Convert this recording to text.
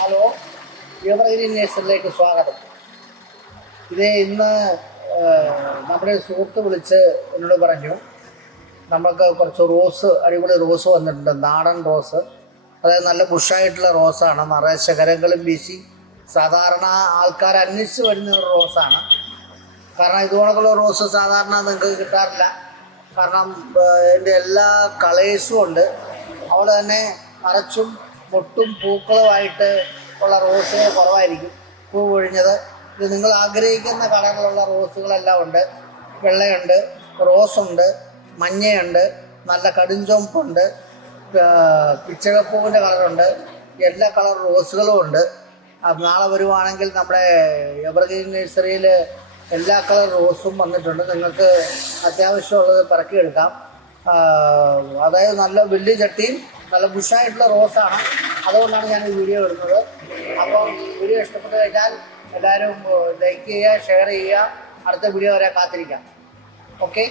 Hello, evergreen നേഴ്സറിയിലേക്ക് സ്വാഗതം. ഇന്ന് നമ്മുടെ സുഹൃത്ത് വിളിച്ച് എന്നോട് പറഞ്ഞു, നമുക്ക് കുറച്ച് അടിപൊളി റോസ് വന്നിട്ടുണ്ട്, നാടൻ റോസ്. അതായത് നല്ല ബുഷായിട്ടുള്ള റോസാണ്, നിറയെ ശകലങ്ങളും വീശി സാധാരണ ആൾക്കാർ അന്വേഷിച്ച് വരുന്ന ഒരു റോസാണ്. കാരണം ഇതുപോലുള്ള റോസ് സാധാരണ നിങ്ങൾക്ക് കിട്ടാറില്ല. കാരണം എൻ്റെ എല്ലാ കളേഴ്സും ഉണ്ട്. അതുപോലെ തന്നെ നിറച്ചും പൊട്ടും പൂക്കളുമായിട്ട് ഉള്ള റോസുകൾ കുറവായിരിക്കും, പൂ പൊഴിഞ്ഞത്. ഇത് നിങ്ങൾ ആഗ്രഹിക്കുന്ന കളറിലുള്ള റോസുകളെല്ലാം ഉണ്ട്. വെള്ളയുണ്ട്, റോസുണ്ട്, മഞ്ഞയുണ്ട്, നല്ല കടുംചുവപ്പുണ്ട്, പിച്ചകപ്പൂവിൻ്റെ കളറുണ്ട്, എല്ലാ കളർ റോസുകളും ഉണ്ട്. നാളെ വരുവാണെങ്കിൽ നമ്മുടെ എവർഗ്രീൻ നഴ്സറിയിൽ എല്ലാ കളർ റോസും വന്നിട്ടുണ്ട്. നിങ്ങൾക്ക് അത്യാവശ്യമുള്ളത് പറക്കിയെടുക്കാം. അതായത് നല്ല വലിയ ചട്ടിയും നല്ല ബുഷായിട്ടുള്ള റോസാണ്. അതുകൊണ്ടാണ് ഞാൻ ഈ വീഡിയോ ഇടുന്നത്. അപ്പം വീഡിയോ ഇഷ്ടപ്പെട്ട് കഴിഞ്ഞാൽ എല്ലാവരും ലൈക്ക് ചെയ്യുക, ഷെയർ ചെയ്യുക. അടുത്ത വീഡിയോ വരെ കാത്തിരിക്കാം. ഓക്കെ.